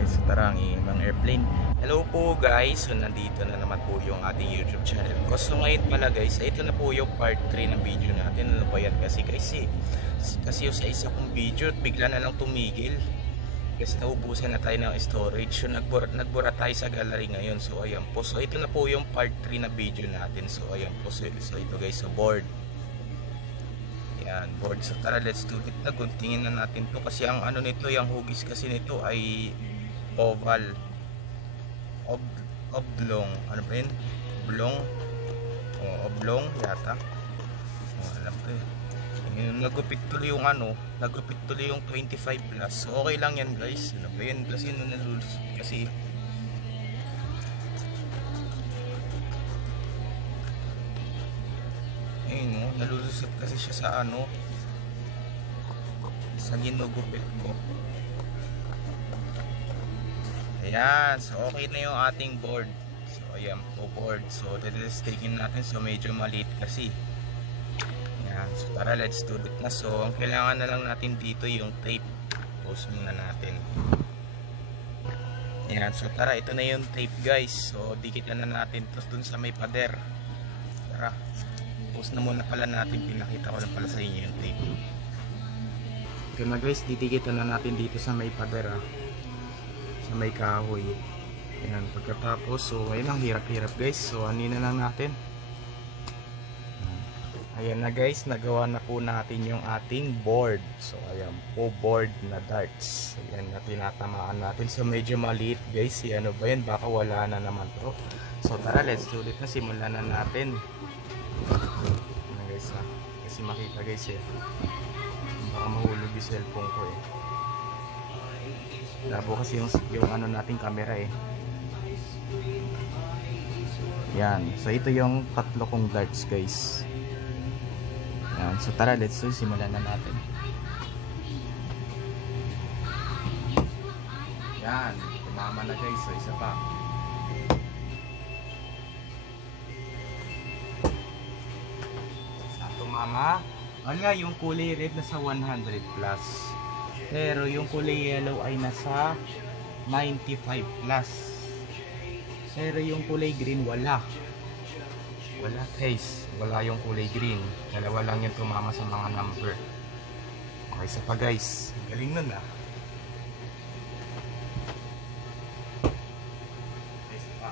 Okay, so tara, ang ng airplane. Hello po guys, so nandito na naman po yung ating YouTube channel ko. So ngayon pala guys, ito na po yung part 3 ng video natin. Ano ba yan kasi yung sa isa kong video bigla na lang tumigil kasi naubusan na tayo ng storage. So nagbura tayo sa gallery ngayon. So ayan po, so ito na po yung part 3 na video natin. So ayan po, so ito guys, so board. Yan, board. So tara, let's do it na. Guntingin na natin to kasi ang ano nito, yung hugis kasi nito ay oval, oblong, ano ba yun? Oblong, oblong yata. Alam ko eh. Nagupit tuloy yung nagupit tuloy yung 25 plus. So okay lang yan guys. Ano ba yun? Kasi kasi ayun, nalulusot kasi siya sa sa ginugupit ko. Ayan, so okay na yung ating board. So ayan po board. So titestingin natin, so medyo maliit kasi. Ayan, so tara, let's do it na. So ang kailangan na lang natin dito yung tape. Post muna natin. Ayan, so tara, ito na yung tape guys. So dikitan na natin to dun sa may pader. Tara, post na muna pala natin. Pinakita ko lang pala sa inyo yung tape. Ito na guys, didikitan na natin dito sa may pader sa may kahoy. Ayan, pagkatapos, so ayun, ang hirap-hirap guys. So anin na lang natin. Ayan na guys, nagawa na po natin yung ating board. So ayan po, board na darts. Ayan na, tinatamaan natin. So medyo maliit guys. Ano ba yun? Baka wala na naman to. So tara, let's do it na. Simulan na natin. Ayan guys kasi makita guys baka mahulog yung cellphone ko labo kasi yung nating camera Yan, so ito yung tatlo kong darts guys. Yan, so tara, let's do, simulan na natin. Yan, tumama na guys. So isa pa. Sa tumama, wala, yung kulay red nasa 100 plus. Pero yung kulay yellow ay nasa 95 plus. Pero yung kulay green wala guys, wala yung kulay green. Dalawa lang yung tumama sa mga number. Okay, isa pa guys, galing nun Isa pa.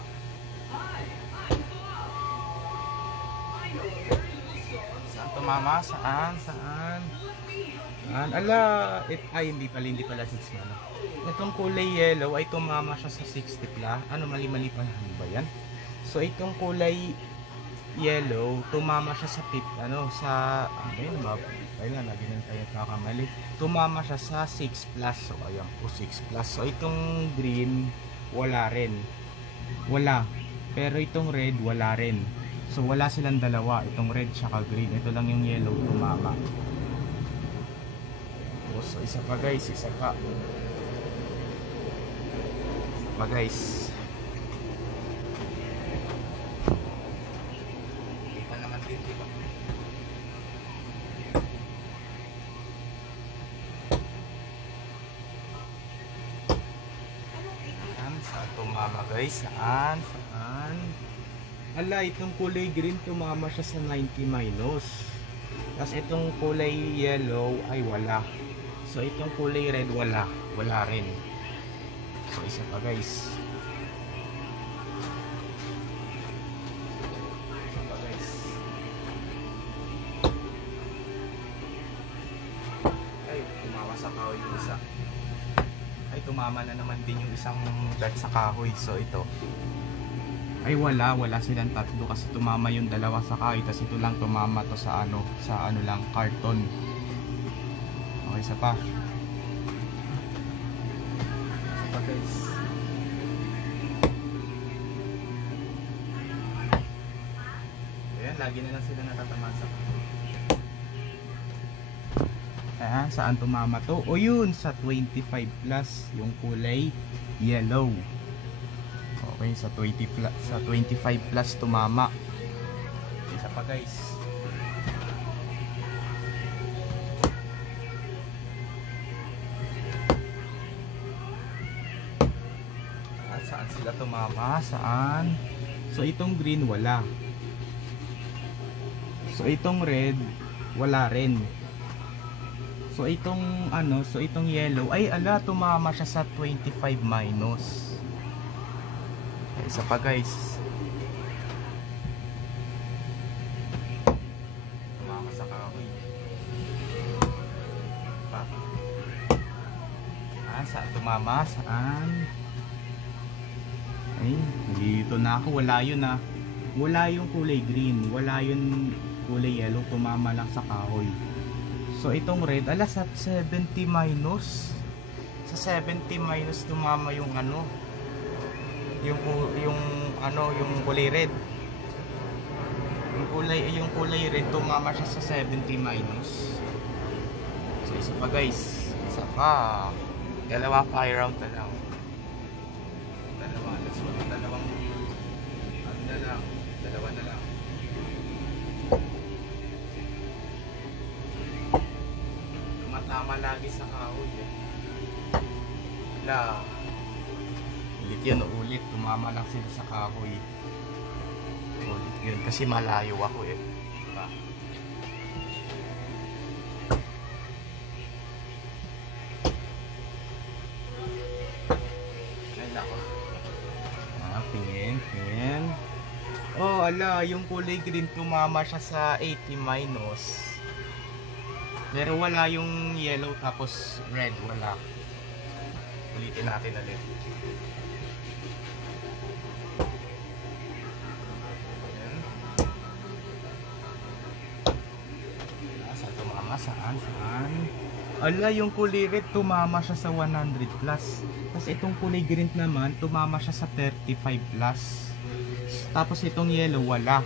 Saan tumama? Saan? Ala, hindi pala 6 na. Itong kulay yellow ay tumama siya sa 60 plus. Mali pa ba yan? So itong kulay yellow tumama siya sa lagi na tayo kakamali. Tumama siya sa 6 plus. So ayan po, 6 plus. So itong green wala rin. Pero itong red wala rin. So wala silang dalawa, itong red tsaka green. Ito lang yung yellow tumama. So isa pa guys, guys. Kita naman din, diba? Saan tumama guys? Saan? Ala, itong kulay green tumama siya sa 90 minus. Tapos itong kulay yellow ay wala. So itong kulay red wala rin. So isa pa guys. Ay, tumawa sa kahoy yung isa. Ay, tumama na naman din yung isang dart sa kahoy. So ito ay wala silang tatlo kasi tumama yung dalawa sa kahoy, tapos ito lang tumama to sa lang, karton. Okay, isa pa guys. Ayan, lagi na lang sila natatamaan sa kahoy. Ayan, saan tumama to? O yun, sa 25 plus yung kulay yellow. Okay, sa 25 plus tumama. Isa pa guys. Saan sila tumama? Saan? So itong green wala. So itong red wala rin. So itong ano, so itong yellow ay ala, tumama siya sa 25 minus. Isa pa guys. Tumama sa kahoy. Pa. Saan tumama? Saan? Ay, dito na ako. Wala yun ah. Wala yung kulay green. Wala yung kulay yellow. Tumama lang sa kahoy. So itong red, ala sa 70 minus. Sa 70 minus tumama yung ano. Yung ano, yung kulay red. Yung kulay red tumama siya sa 70 minus. So isa pa guys. Isa pa. Dalawa fire round na lang. Dalawang ano na lang, dalawa na lang. Tumatama lagi sa kahoy eh. Wala. Ulit yun, ulit. Tumama lang sila sa kahoy. Ulit yun kasi malayo ako eh. Diba? Ay nako. Tingin. Oh, ala, yung kulay green tumama siya sa 80 minus. Pero wala yung yellow tapos red, wala. Ulitin natin ulit. Saan tumama? Saan? Ala, yung kulay red tumama siya sa 100 plus. Tapos itong kulay green naman tumama siya sa 35 plus. Tapos itong yellow wala.